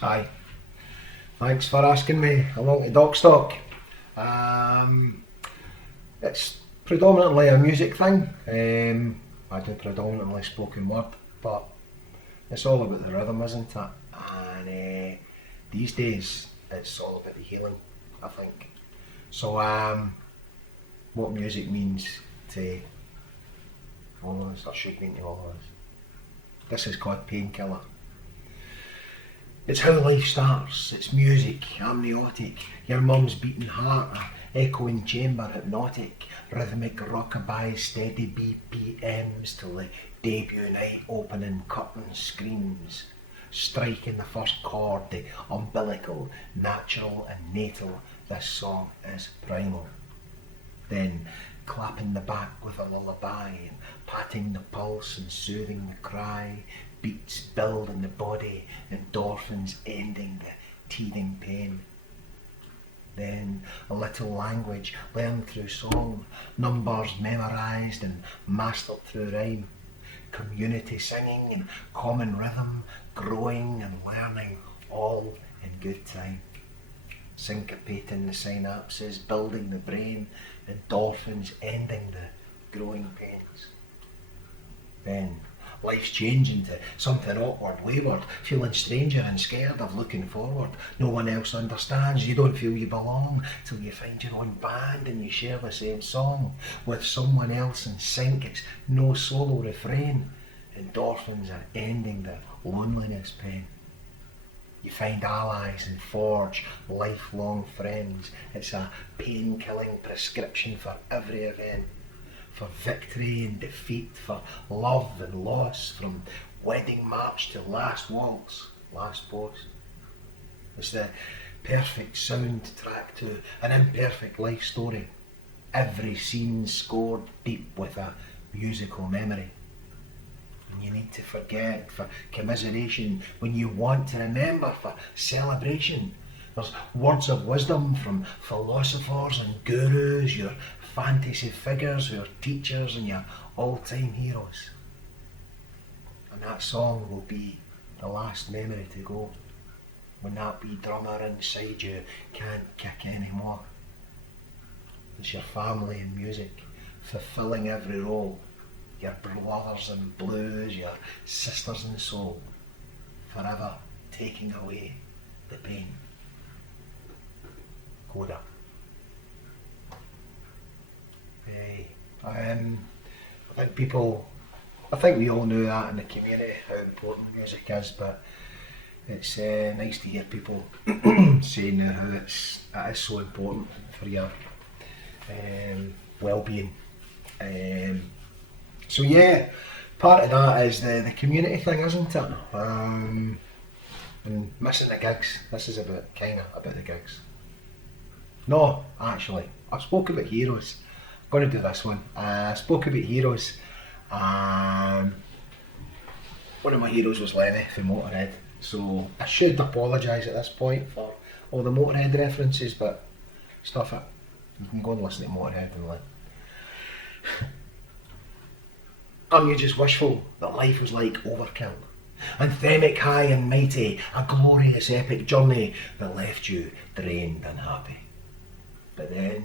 Hi, thanks for asking me along to Dockstock. Um, it's predominantly a music thing. I do predominantly spoken word, but it's all about the rhythm, isn't it? And these days, it's all about the healing, I think. So, what music means to all of us, or should mean to all of us. This is called Painkiller. It's how life starts, it's music, amniotic, your mum's beating heart, a echoing chamber hypnotic, rhythmic rockabye, steady BPMs till the debut night opening curtain screams, striking the first chord, the umbilical, natural and natal, this song is primal. Then clapping the back with a lullaby and patting the pulse and soothing the cry, beats build in the body, endorphins ending the teething pain. Then a little language learned through song, numbers memorised and mastered through rhyme, community singing and common rhythm, growing and learning all in good time. Syncopating the synapses, building the brain, endorphins ending the growing pains. Then life's changing to something awkward, wayward, feeling stranger and scared of looking forward. No one else understands, you don't feel you belong, till you find your own band and you share the same song with someone else in sync. It's no solo refrain. Endorphins are ending the loneliness pain. You find allies and forge lifelong friends. It's a pain-killing prescription for every event, for victory and defeat, for love and loss, from wedding march to last waltz, last post. It's the perfect soundtrack to an imperfect life story. Every scene scored deep with a musical memory. And you need to forget for commiseration, when you want to remember for celebration. There's words of wisdom from philosophers and gurus, your fantasy figures who are teachers and your all-time heroes. And that song will be the last memory to go, when that wee drummer inside you can't kick anymore. It's your family in music, fulfilling every role. Your brothers in blues, your sisters in soul, forever taking away the pain. Coda. I think we all knew that in the community, how important music is, but it's nice to hear people saying how it is so important for your well-being. So yeah, part of that is the community thing, isn't it? And missing the gigs. This is about the gigs. No, actually, I spoke about heroes. I'm going to do this one. I spoke about heroes. One of my heroes was Lenny from Motorhead. So I should apologise at this point for all the Motorhead references, but stuff it. You can go and listen to Motorhead and like. Aren't you just wishful that life was like overkill? Anthemic, high and mighty, a glorious epic journey that left you drained and happy. But then,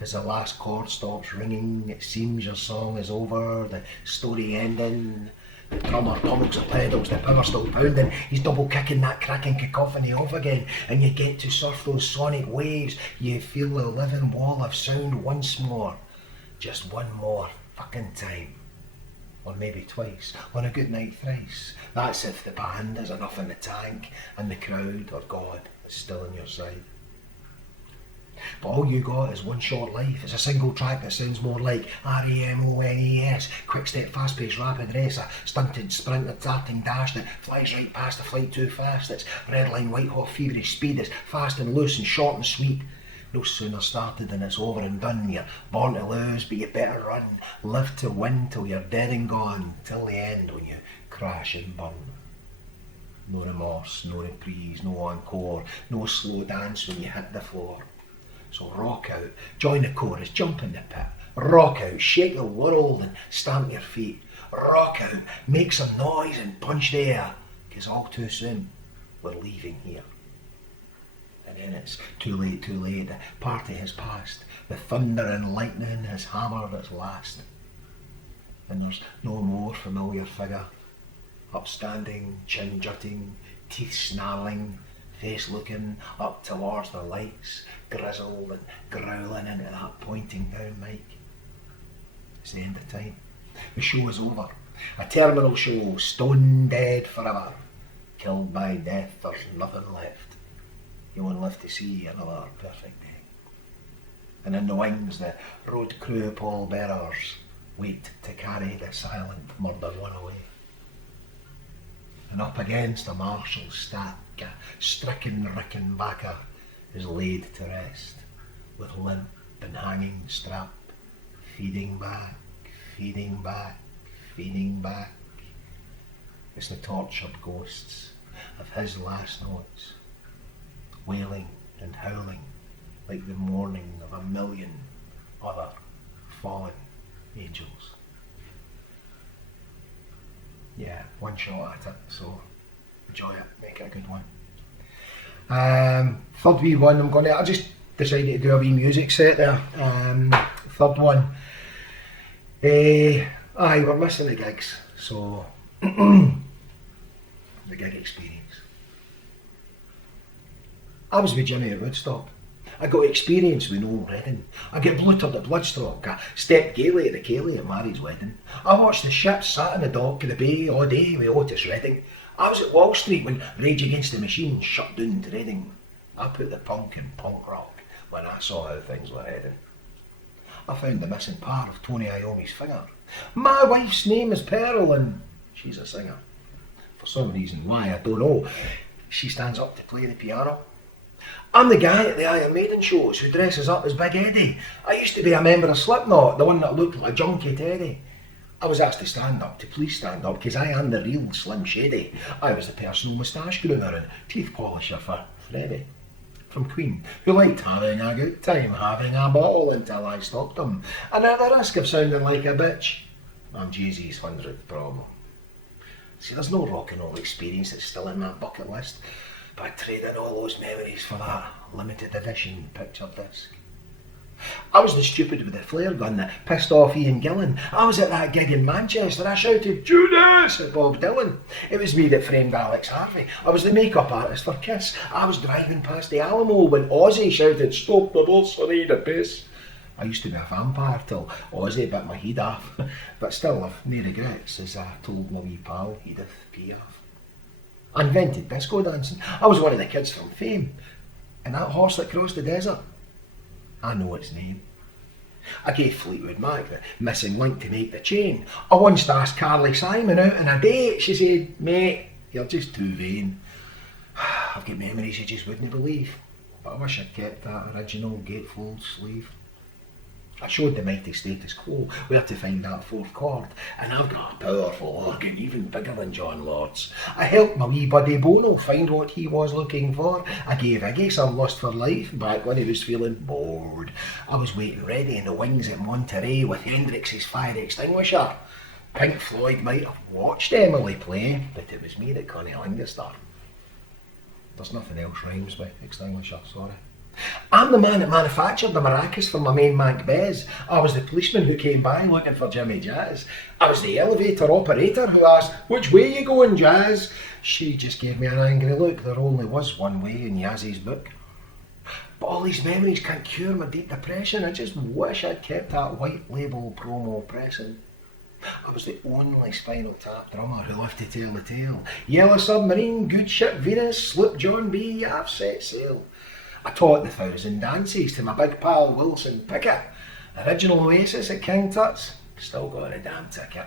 as the last chord stops ringing, it seems your song is over, the story ending. The drummer pummels the pedals, the power still pounding, he's double kicking that cracking cacophony off again, and you get to surf those sonic waves, you feel the living wall of sound once more. Just one more fucking time. Or maybe twice, on a good night thrice. That's if the band has enough in the tank and the crowd or God is still on your side. But all you got is one short life. It's a single track that sounds more like REMONES, quick step, fast paced, rapid race, a stunted sprint, a darting dash that flies right past the flight too fast. It's red line, white hot, feverish speed. It's fast and loose and short and sweet. No sooner started than it's over and done. You're born to lose, but you better run. Live to win till you're dead and gone, till the end when you crash and burn. No remorse, no reprise, no encore, no slow dance when you hit the floor. So rock out, join the chorus, jump in the pit. Rock out, shake the world and stamp your feet. Rock out, make some noise and punch the air, 'cause all too soon we're leaving here. And then it's too late, the party has passed, the thunder and lightning has hammered its last. And there's no more familiar figure, upstanding, chin jutting, teeth snarling, face looking up towards the lights, grizzled and growling into that pointing down mic. It's the end of time. The show is over. A terminal show, stone dead forever. Killed by death, there's nothing left. You won't live to see another perfect day. And in the wings, the road crew pallbearers wait to carry the silent murdered one away. And up against a marshal's stack, a stricken Rickenbacker is laid to rest, with limp and hanging strap, feeding back, feeding back, feeding back. It's the tortured ghosts of his last notes, wailing and howling like the mourning of a million other fallen angels. Yeah, one shot at it, so enjoy it, make it a good one. Third wee one, I just decided to do a wee music set there. Third one, we're missing the gigs, so the gig experience. I was with Jimmy at Woodstock. I got experience with Noel Redding. I got bluttered at Bloodstock. I stepped gaily at the Cayley at Mary's wedding. I watched the ships sat in the dock of the bay all day with Otis Redding. I was at Wall Street when Rage Against the Machine shut down trading. I put the punk in punk rock when I saw how things were heading. I found the missing part of Tony Iommi's finger. My wife's name is Pearl and she's a singer. For some reason why, I don't know, she stands up to play the piano. I'm the guy at the Iron Maiden shows who dresses up as Big Eddie. I used to be a member of Slipknot, the one that looked like a junkie Teddy. I was asked to stand up, to please stand up, because I am the real Slim Shady. I was the personal moustache groomer and teeth polisher for Freddie from Queen, who liked having a good time, having a ball until I stopped him. And at the risk of sounding like a bitch, I'm Jay-Z's 100th problem. See, there's no rock and roll experience that's still in that bucket list, but I'd trade in all those memories for that limited edition picture disc. I was the stupid with the flare gun that pissed off Ian Gillan. I was at that gig in Manchester. I shouted, "Judas!" at Bob Dylan. It was me that framed Alex Harvey. I was the makeup artist for Kiss. I was driving past the Alamo when Ozzy shouted, "Stop the bus, I need a piss." I used to be a vampire till Ozzy bit my head off. But still, I've no regrets, as I told my wee pal Edith Piaf. I invented disco dancing. I was one of the kids from Fame. And that horse that crossed the desert, I know its name. I gave Fleetwood Mac the missing link to make the chain. I once asked Carly Simon out on a date. She said, "Mate, you're just too vain." I've got memories you just wouldn't believe, but I wish I'd kept that original gatefold sleeve. I showed the mighty Status Quo where to find that fourth chord, and I've got a powerful organ even bigger than John Lord's. I helped my wee buddy Bono find what he was looking for. I gave Iggy some Lust for Life back when he was feeling bored. I was waiting ready in the wings at Monterey with Hendrix's fire extinguisher. Pink Floyd might have watched Emily play, but it was me that cunnilingus her. There's nothing else rhymes with extinguisher, sorry. I'm the man that manufactured the maracas for my main Mac Bez. I was the policeman who came by looking for Jimmy Jazz. I was the elevator operator who asked, "Which way you going, Jazz?" She just gave me an angry look. There only was one way in Yazzy's book. But all these memories can't cure my deep depression. I just wish I'd kept that white label promo pressing. I was the only Spinal Tap drummer who lived to tell the tale. Yellow Submarine, Good Ship Venus, Sloop John B, I've set sail. I taught the 1,000 dances to my big pal Wilson Pickett. Original Oasis at King Tut's, still got a damn ticket.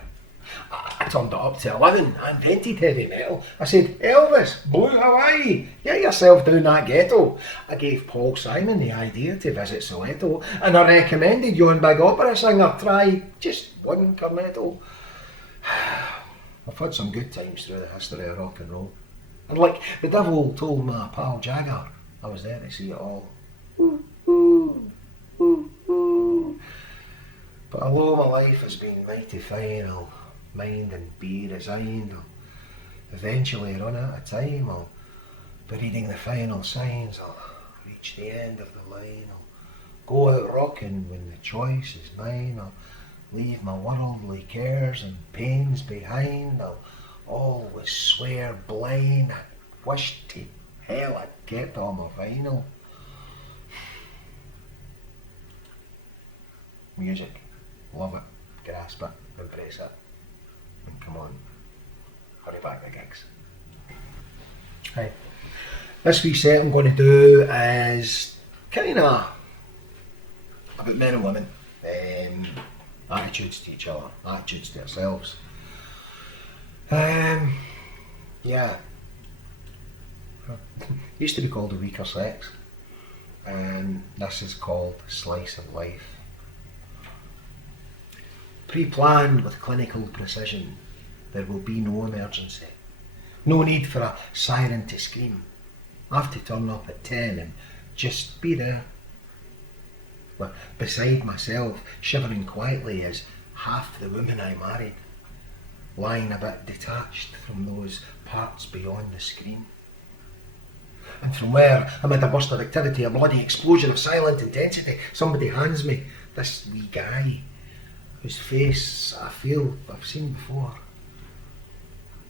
I turned it up to 11, I invented heavy metal. I said, "Elvis, Blue Hawaii, get yourself down that ghetto." I gave Paul Simon the idea to visit Soweto, and I recommended yon big opera singer try just one cornetto. I've had some good times through the history of rock and roll. And like the devil told my pal Jagger, I was there to see it all. Ooh, ooh, ooh, ooh. But although my life has been mighty fine, I'll mind and be resigned. I'll eventually run out of time. I'll Be reading the final signs, I'll reach the end of the line, I'll go out rocking when the choice is mine, I'll leave my worldly cares and pains behind, I'll always swear blind, I wish to hell I'd kept all my vinyl. Music, love it, grasp it, embrace it, and come on, hurry back the gigs. Right. This wee set I'm going to do is kind of about men and women, attitudes to each other, attitudes to ourselves. Yeah, it used to be called the weaker sex, and this is called slice of life. Pre-planned with clinical precision, there will be no emergency. No need for a siren to scream. I have to turn up at 10 and just be there. But beside myself, shivering quietly, is half the women I married, lying a bit detached from those parts beyond the screen. And from where, amid a burst of activity, a bloody explosion of silent intensity, somebody hands me this wee guy, whose face I feel I've seen before.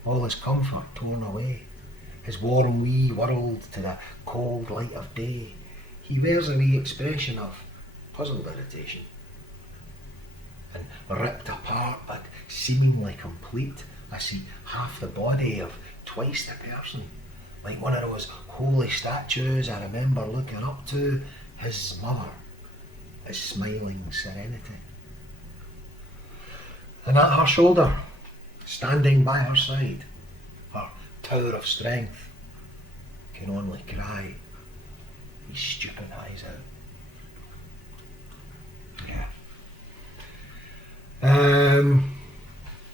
All his comfort torn away, his warm wee world to the cold light of day. He wears a wee expression of puzzled irritation. And ripped apart but seemingly complete, I see half the body of twice the person, like one of those holy statues I remember looking up to, his mother, his smiling serenity. And at her shoulder, standing by her side, her tower of strength, can only cry these stupid eyes out. Yeah.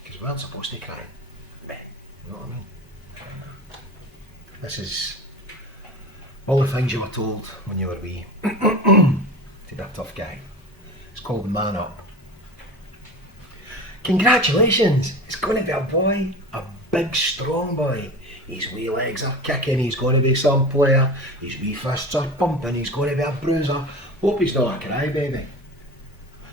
Because we aren't supposed to cry. You know what I mean? This is all the things you were told when you were wee. To that tough guy. It's called Man Up. Congratulations! It's going to be a boy, a big strong boy. His wee legs are kicking, he's going to be some player. His wee fists are pumping, he's going to be a bruiser. Hope he's not a crybaby.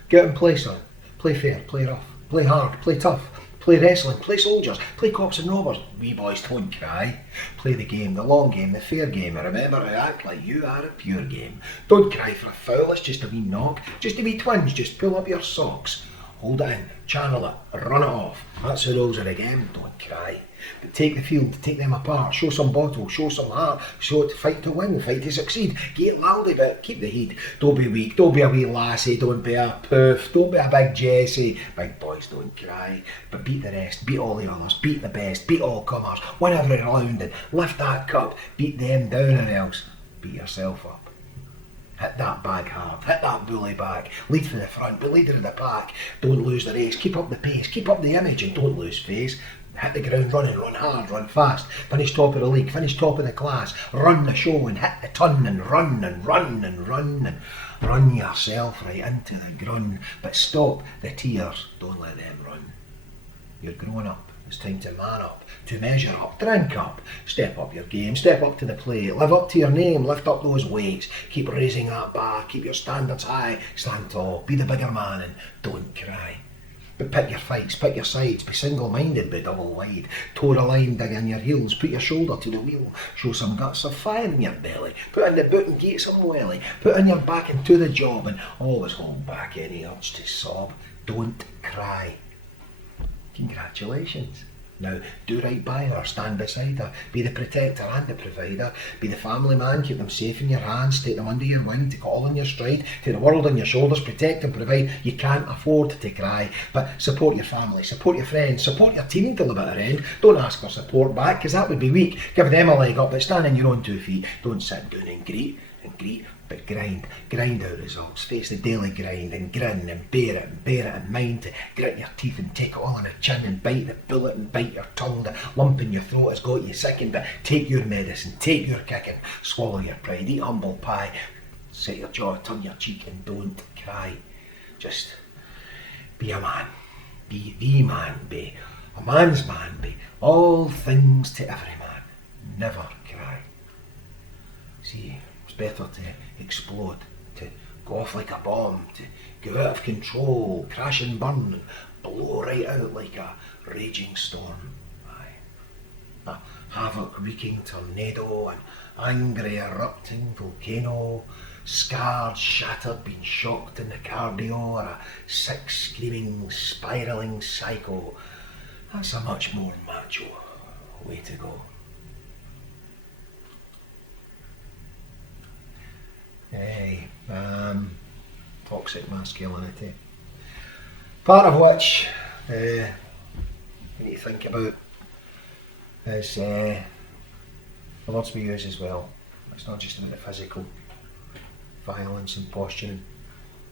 Get out and play, son. Play fair, play rough, play hard, play tough. Play wrestling, play soldiers, play cops and robbers. Wee boys don't cry. Play the game, the long game, the fair game, and remember to act like you are a pure game. Don't cry for a foul, it's just a wee knock. Just a wee twinge, just pull up your socks. Hold it in, channel it, run it off. That's the rules of the game, don't cry. But take the field, take them apart, show some bottle, show some heart, show it to fight to win, fight to succeed. Get loud about it, keep the heat. Don't be weak, don't be a wee lassie, don't be a poof, don't be a big Jessie. Big boys don't cry, but beat the rest, beat all the others, beat the best, beat all comers, win every round and lift that cup, beat them down or else beat yourself up. Hit that bag hard, hit that bully back, lead from the front, be leader of the pack. Don't lose the race, keep up the pace, keep up the image and don't lose face. Hit the ground running, run hard, run fast, finish top of the league, finish top of the class, run the show and hit the ton and run and run and run and run yourself right into the grun. But stop the tears, don't let them run. You're growing up, it's time to man up, to measure up, drink up, step up your game, step up to the plate, live up to your name, lift up those weights, keep raising that bar, keep your standards high, stand tall, be the bigger man and don't cry. But pick your fights, pick your sides, be single-minded, be double-wide. Toe a line, dig in your heels, put your shoulder to the wheel. Show some guts of fire in your belly. Put in the boot and get some welly. Put in your back into the job and always hold back any urge to sob. Don't cry. Congratulations. Now, do right by her, stand beside her, be the protector and the provider, be the family man, keep them safe in your hands, take them under your wing, take it all on your stride, take the world on your shoulders, protect and provide. You can't afford to cry, but support your family, support your friends, support your team till the bitter end. Don't ask for support back, because that would be weak. Give them a leg up, but stand on your own 2 feet. Don't sit down and greet, but grind out results, face the daily grind and grin and bear it in mind, to grit your teeth and take it all on the chin and bite the bullet and bite your tongue. The lump in your throat has got you sickened, but take your medicine, take your kicking, swallow your pride, eat humble pie, set your jaw, turn your cheek and don't cry. Just be a man, be the man, be a man's man, be all things to every man. Never cry. See, it's better to explode, to go off like a bomb, to go out of control, crash and burn, and blow right out like a raging storm. Aye. A havoc-wreaking tornado, an angry erupting volcano, scarred, shattered, being shocked in the cardio, or a sick, screaming, spiralling psycho. That's a much more macho way to go. Hey, toxic masculinity. Part of which we need to think about is the words we use as well. It's not just about the physical violence and posturing,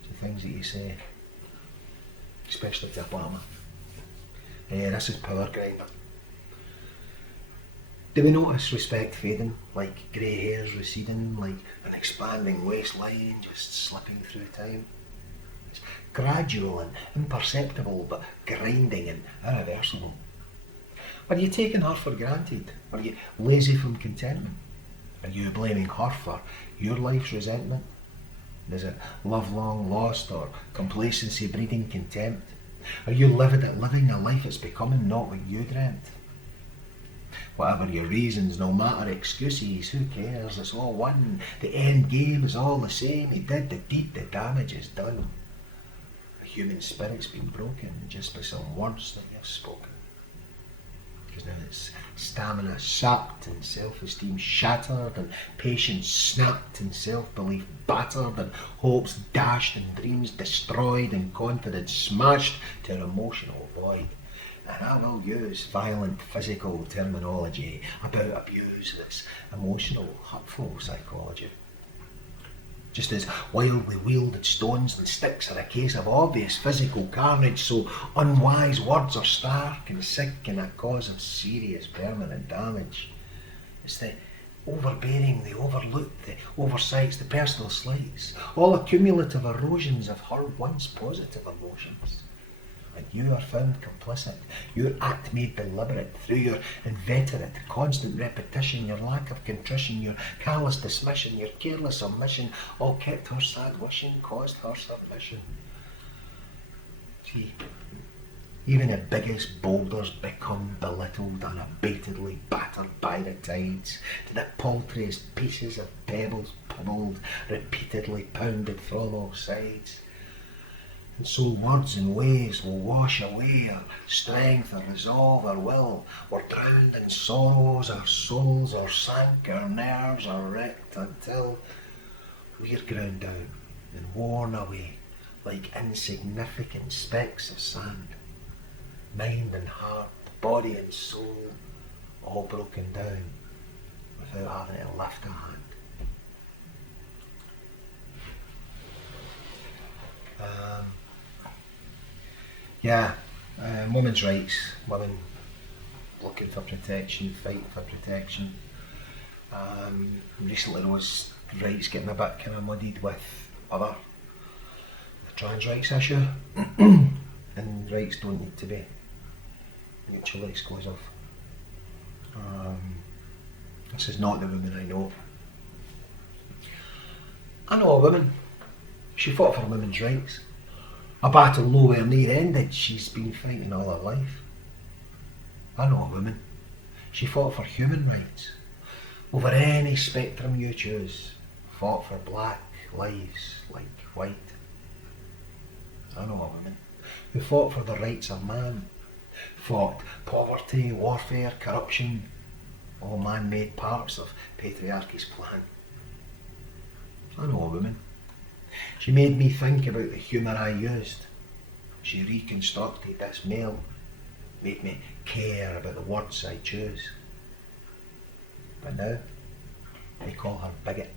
it's the things that you say, especially to a partner. This is power grinder. Do we notice respect fading, like grey hairs receding, like an expanding waistline just slipping through time? It's gradual and imperceptible, but grinding and irreversible. Are you taking her for granted? Are you lazy from contentment? Are you blaming her for your life's resentment? Is it love long lost or complacency breeding contempt? Are you livid at living a life that's becoming not what you dreamt? Whatever your reasons, no matter excuses, who cares? It's all one. The end game is all the same. He did the deed, the damage is done. The human spirit's been broken just by some words that you've spoken. Because now it's stamina sapped and self-esteem shattered and patience snapped and self-belief battered and hopes dashed and dreams destroyed and confidence smashed to an emotional void. And I will use violent physical terminology about abuse that's emotional, hurtful psychology. Just as wildly wielded stones and sticks are a case of obvious physical carnage, so unwise words are stark and sick and a cause of serious permanent damage. It's the overbearing, the overlooked, the oversights, the personal slights, all accumulative erosions of her once positive emotions. And you are found complicit, your act made deliberate through your inveterate, constant repetition, your lack of contrition, your callous dismission, your careless omission, all kept her sad wishing, caused her submission. See, even the biggest boulders become belittled, unabatedly battered by the tides, to the paltriest pieces of pebbles pummeled, repeatedly pounded from all sides. And so words and ways will wash away our strength, our resolve, our will. We're drowned in sorrows, our souls are sank, our nerves are wrecked until we're ground down and worn away like insignificant specks of sand. Mind and heart, body and soul, all broken down without having to lift a hand. Women's rights, women looking for protection, fighting for protection. Recently those rights getting a bit kind of muddied with the trans rights issue, and rights don't need to be mutually exclusive. This is not the woman I know. I know a woman. She fought for women's rights. A battle nowhere near ended. She's been fighting all her life. I know a woman. She fought for human rights. Over any spectrum you choose. Fought for black lives like white. I know a woman who fought for the rights of man. Fought poverty, warfare, corruption, all man-made parts of patriarchy's plan. I know a woman. She made me think about the humour I used. She reconstructed this male, made me care about the words I choose. But now, they call her bigot.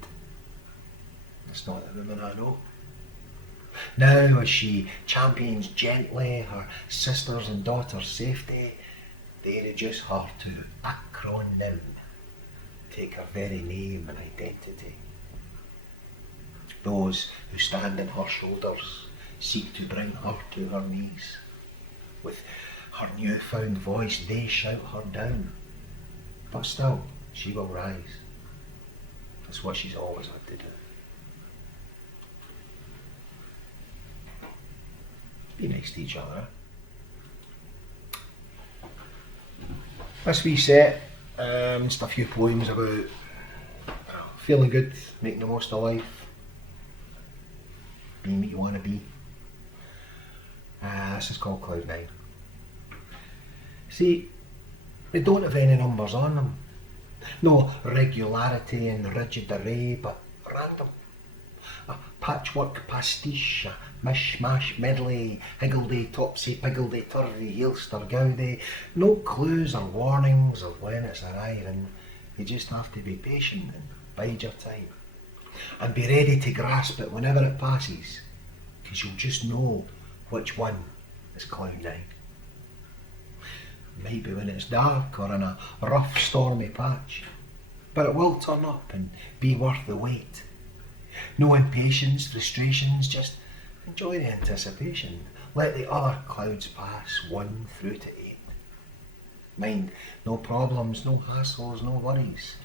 That's not the woman I know. Now, as she champions gently her sisters' and daughters' safety, they reduce her to acronym, take her very name and identity. Those who stand on her shoulders seek to bring her to her knees. With her newfound voice they shout her down, but still she will rise. It's what she's always had to do. Be nice to each other. This wee set, just a few poems about feeling good, making the most of life, being what you want to be. This is called Cloud 9. See, they don't have any numbers on them. No regularity and rigid array, but random. A patchwork pastiche, a mish-mash medley, higgledy, topsy-piggledy, turvy, heelster-gowdy. No clues or warnings of when it's arriving. You just have to be patient and bide your time. And be ready to grasp it whenever it passes, because you'll just know which one is Cloud 9. Might be when it's dark or in a rough stormy patch, but it will turn up and be worth the wait. No impatience, frustrations, just enjoy the anticipation. Let the other clouds pass 1 through to 8. Mind, no problems, no hassles, no worries,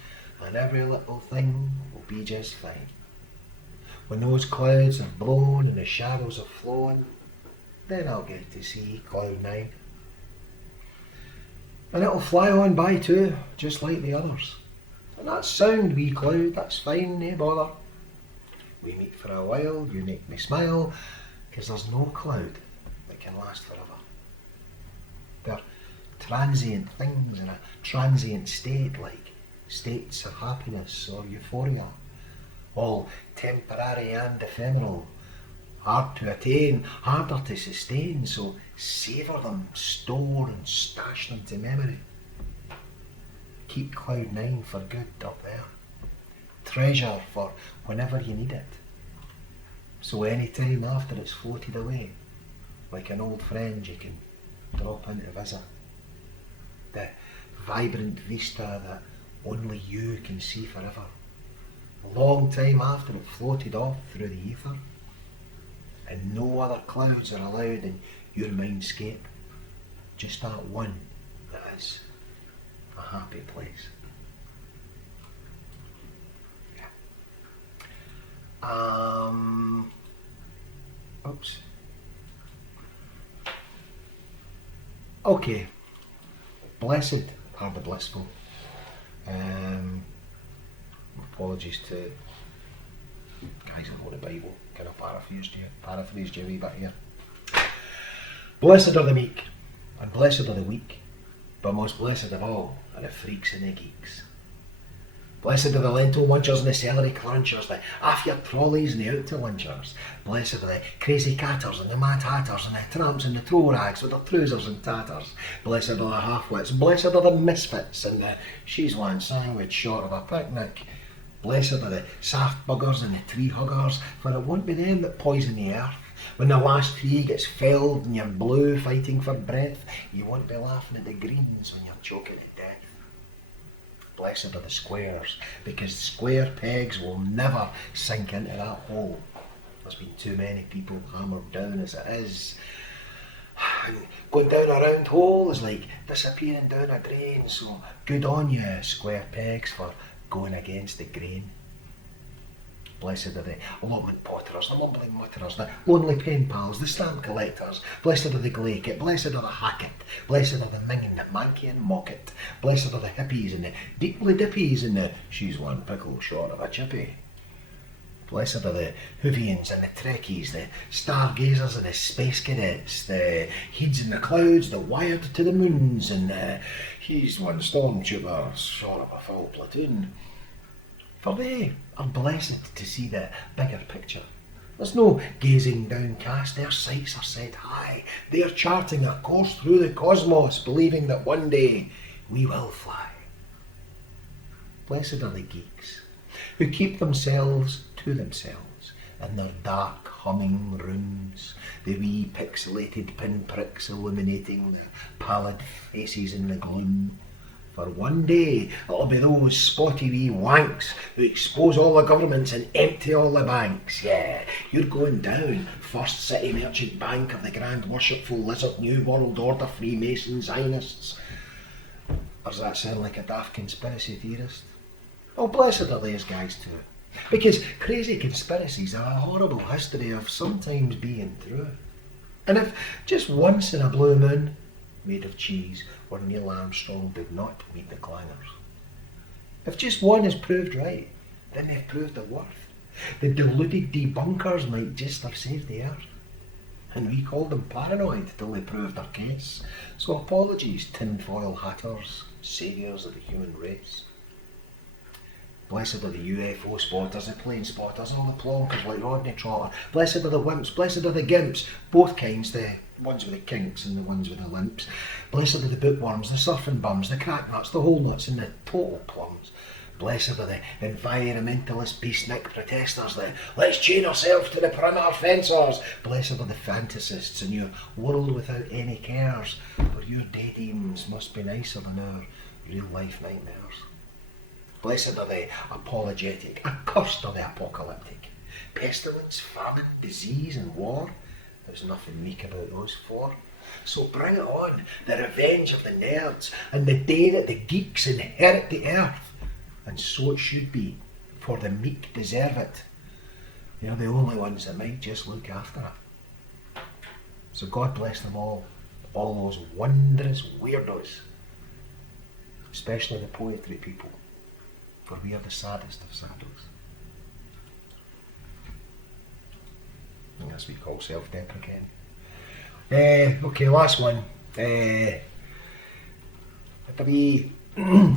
and every little thing will be just fine. When those clouds have blown and the shadows have flown, then I'll get to see Cloud 9. And it'll fly on by too, just like the others. And that's sound, wee cloud, that's fine, no bother. We meet for a while, you make me smile, 'cause there's no cloud that can last forever. They're transient things in a transient state, like states of happiness or euphoria, all temporary and ephemeral, hard to attain, harder to sustain, so savour them, store and stash them to memory. Keep Cloud 9 for good up there. Treasure for whenever you need it. So any time after it's floated away, like an old friend you can drop in to visit. The vibrant vista that only you can see forever. A long time after it floated off through the ether. And no other clouds are allowed in your mindscape. Just that one that is a happy place. Oops. Okay. Blessed are the blissful. Apologies to guys that know the Bible. Kind of paraphrased you a wee bit here. Blessed are the meek, and blessed are the weak, but most blessed of all are the freaks and the geeks. Blessed are the lentil munchers and the celery crunchers, the after trolleys and the out to lunchers. Blessed are the crazy catters and the mad hatters and the tramps and the throw rags with their trousers and tatters. Blessed are the half-wits, blessed are the misfits and the she's one sandwich short of a picnic. Blessed are the saft buggers and the tree huggers, for it won't be them that poison the earth. When the last tree gets felled and you're blue fighting for breath, you won't be laughing at the greens when you're choking to death. Blessed are the squares, because square pegs will never sink into that hole. There's been too many people hammered down as it is. And going down a round hole is like disappearing down a drain, so good on you, square pegs, for going against the grain. Blessed are the allotment potterers, the mumbling mutterers, the lonely pen pals, the stamp collectors. Blessed are the glaikit, blessed are the hackett, blessed are the mingin, the manky and mocket. Blessed are the hippies and the deeply dippies and the she's one pickle short of a chippy. Blessed are the Hoovians and the Trekkies, the stargazers and the space cadets, the heeds in the clouds, the wired to the moons, and he's one stormtrooper short of a full platoon. For they are blessed to see the bigger picture. There's no gazing downcast, their sights are set high. They are charting a course through the cosmos, believing that one day we will fly. Blessed are the geeks, who keep themselves to themselves in their dark humming rooms, the wee pixelated pinpricks illuminating the pallid faces in the gloom. For one day it'll be those spotty wee wanks who expose all the governments and empty all the banks. Yeah, you're going down, First City Merchant Bank of the Grand Worshipful Lizard New World Order Freemasons Zionists. Or does that sound like a daft conspiracy theorist? Oh, blessed are these guys too. Because crazy conspiracies are a horrible history of sometimes being true. And if just once in a blue moon, made of cheese, or Neil Armstrong did not meet the clangers, if just one is proved right, then they've proved their worth. The deluded debunkers might just have saved the earth. And we called them paranoid till they proved their case. So apologies, tinfoil hatters, saviours of the human race. Blessed are the UFO spotters, the plane spotters, all the plonkers like Rodney Trotter. Blessed are the wimps, blessed are the gimps, both kinds, the ones with the kinks and the ones with the limps. Blessed are the bookworms, the surfing bums, the cracknuts, the whole nuts and the total plums. Blessed are the environmentalist beastnik protesters, the let's chain ourselves to the perimeter fencers. Blessed are the fantasists in your world without any cares, for your daydreams must be nicer than our real life nightmares. Blessed are the apologetic, accursed are the apocalyptic. Pestilence, famine, disease and war, there's nothing meek about those four. So bring it on, the revenge of the nerds, and the day that the geeks inherit the earth. And so it should be, for the meek deserve it. They're the only ones that might just look after it. So God bless them all those wondrous weirdos, especially the poetry people, for we are the saddest of saddos. And that's what we call self-deprecating. Okay, last one. Did we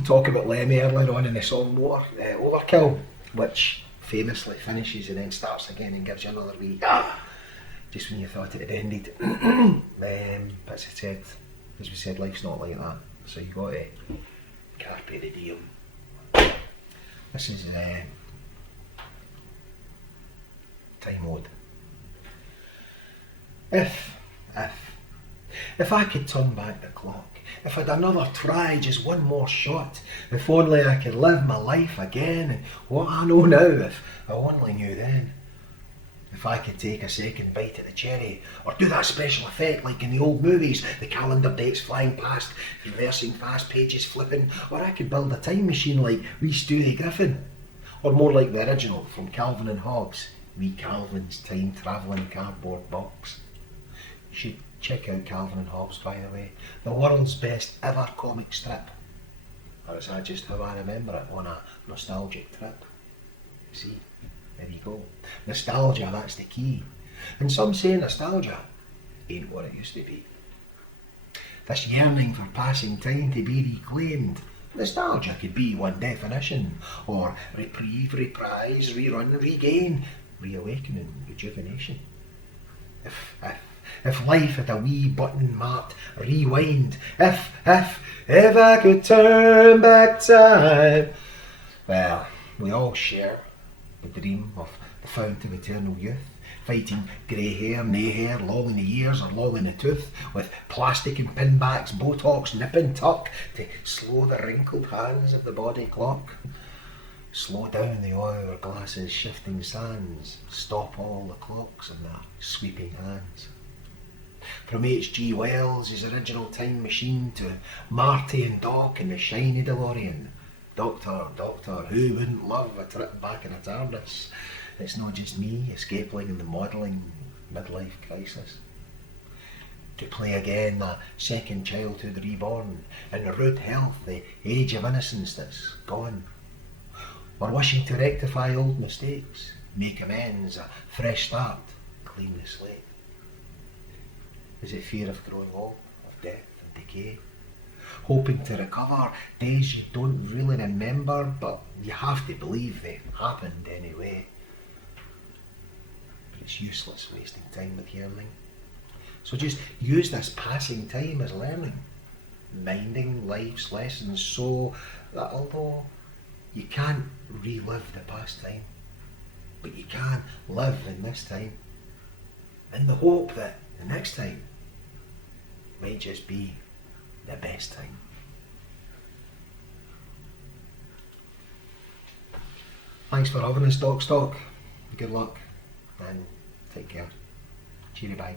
talk about Lemmy earlier on in the song Overkill, which famously finishes and then starts again and gives you another wee just when you thought it had ended. But as we said, life's not like that. So you got to carpe the diem. This is time ode. If I could turn back the clock, if I'd another try, just one more shot, if only I could live my life again, and what I know now, if I only knew then. If I could take a second bite at the cherry, or do that special effect like in the old movies, the calendar dates flying past, reversing fast pages flipping, or I could build a time machine like wee Stewie Griffin, or more like the original from Calvin and Hobbes, wee Calvin's time travelling cardboard box. You should check out Calvin and Hobbes, by the way, the world's best ever comic strip. Or is that just how I remember it on a nostalgic trip? See, there you go. Nostalgia, that's the key. And some say nostalgia ain't what it used to be. This yearning for passing time to be reclaimed, nostalgia could be one definition, or reprieve, reprise, rerun, regain, reawakening, rejuvenation. If life had a wee button marked rewind, if I could turn back time. Well, we all share the dream of the fount of eternal youth, fighting grey hair, nae hair, long in the ears or long in the tooth, with plastic and pinbacks, Botox, nip and tuck, to slow the wrinkled hands of the body clock. Slow down the hourglass's shifting sands, stop all the clocks in their sweeping hands. From H.G. Wells' original time machine to Marty and Doc in the shiny DeLorean. Doctor, who wouldn't love a trip back in a TARDIS? It's not just me escaping in the modelling midlife crisis. To play again the second childhood reborn, in rude health, the age of innocence that's gone. Or wishing to rectify old mistakes, make amends, a fresh start, clean the slate. Is it fear of growing old, of death and decay? Hoping to recover days you don't really remember, but you have to believe they happened anyway. But it's useless wasting time with yearning. So just use this passing time as learning, minding life's lessons, so that although you can't relive the past time, but you can live in this time, in the hope that the next time may just be the best time. Thanks for having us, Doc Stock. Good luck and take care. Cheery bye.